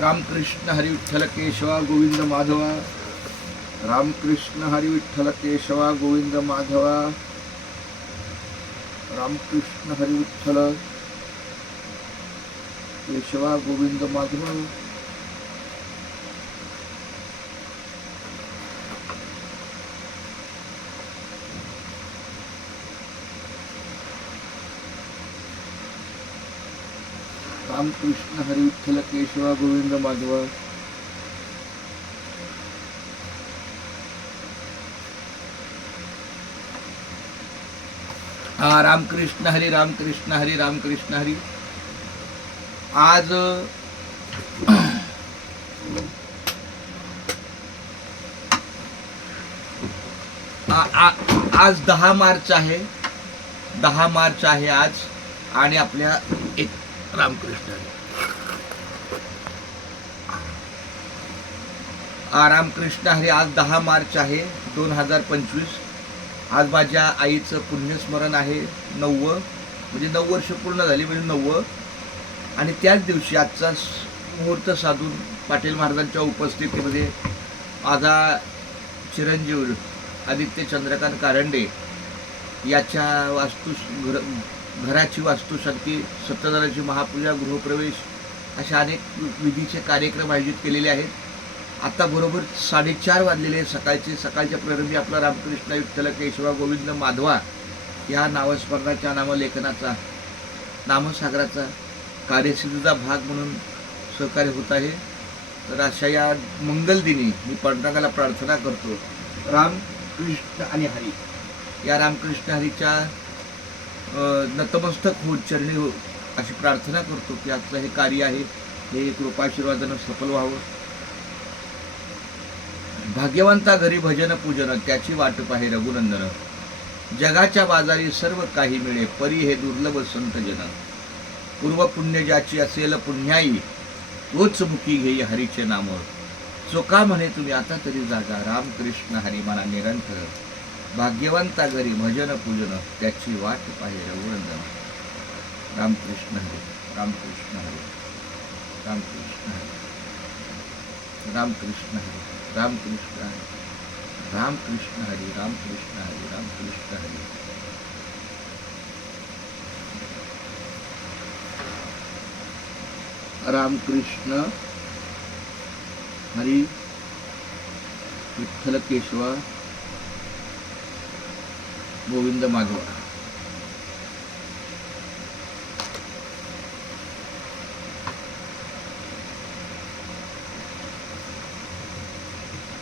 रामकृष्ण हरी विठ्ठल केशवा गोविंद माधवा. रामकृष्ण हरी विठ्ठल केशवा गोविंद माधवा. रामकृष्ण हरी विठ्ठल केशवा गोविंद माधवा. रामकृष्ण हरी विठ्ठल केशवा गोविंद माधवा. रामकृष्ण हरी रामकृष्ण हरी रामकृष्ण हरी. आज आज 10 मार्च आहे. 10 मार्च आहे आज. आणि आपल्या एक रामकृष्ण हरी. रामकृष्ण हरी. आज 10 मार्च आहे 2025. आज माझ्या आईचं पुण्यस्मरण आहे 9, म्हणजे 9 वर्ष पूर्ण झाली, म्हणजे 9. आणि त्याच दिवशी आजचा मुहूर्त साधून पाटील महाराजांच्या उपस्थितीमध्ये माझा चिरंजीव आदित्य चंद्रकांत कारंडे याच्या घराची वास्तुशांती, सत्यनारायणाची महापूजा, गृहप्रवेश अशा अनेक विधीचे कार्यक्रम आयोजित केलेले आहेत. आता बरोबर 4:30 वाजलेले सकाळच्या प्रारंभी आपला रामकृष्ण विठ्ठल केशवा गोविंद माधवा या नामस्मरणाच्या, नामलेखनाचा, नामसागराचा कार्यसिद्धीचा भाग म्हणून सहकार्य होत आहे. तर अशा या मंगलदिनी मी पांडुरंगाला प्रार्थना करतो, रामकृष्ण आणि हरी या रामकृष्ण हरीच्या नतमस्तक होऊन चरणी हो अशी प्रार्थना करतो की आजचं हे कार्य आहे हे कृपाशीर्वादानं सफल व्हावं. भाग्यवंता घरी भजन पूजन त्याची वाट पाहे रघुनंदन. जगाच्या बाजारी सर्व काही मिळे परी हे दुर्लभ संत जन. पूर्व पुण्य ज्याची असेल पुण्याई तोच मुखी घेई हरीचे नाम. चोका म्हणे तुम्ही आता तरी जागा रामकृष्ण हरी मना निरंतर. भाग्यवंता घरी भजन पूजन त्याची वाट पाहे रघुनंदन. रामकृष्ण हरी रामकृष्ण हरी रामकृष्ण हरी रामकृष्ण हरी रामकृष्ण हरी रामकृष्ण हरी रामकृष्ण हरी रामकृष्ण हरी. रामकृष्ण हरी विठ्ठल केशवा गोविंद माधवा.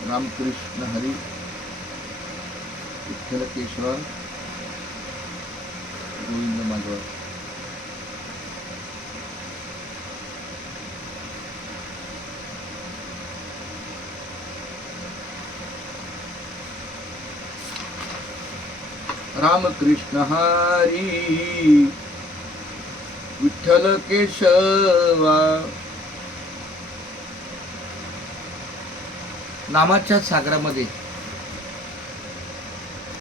रामकृष्ण हरी विठ्ठल केशवा गोविंद माधवा. रामकृष्ण हरी विठ्ठल केशवा. नामाच्या सागरामध्ये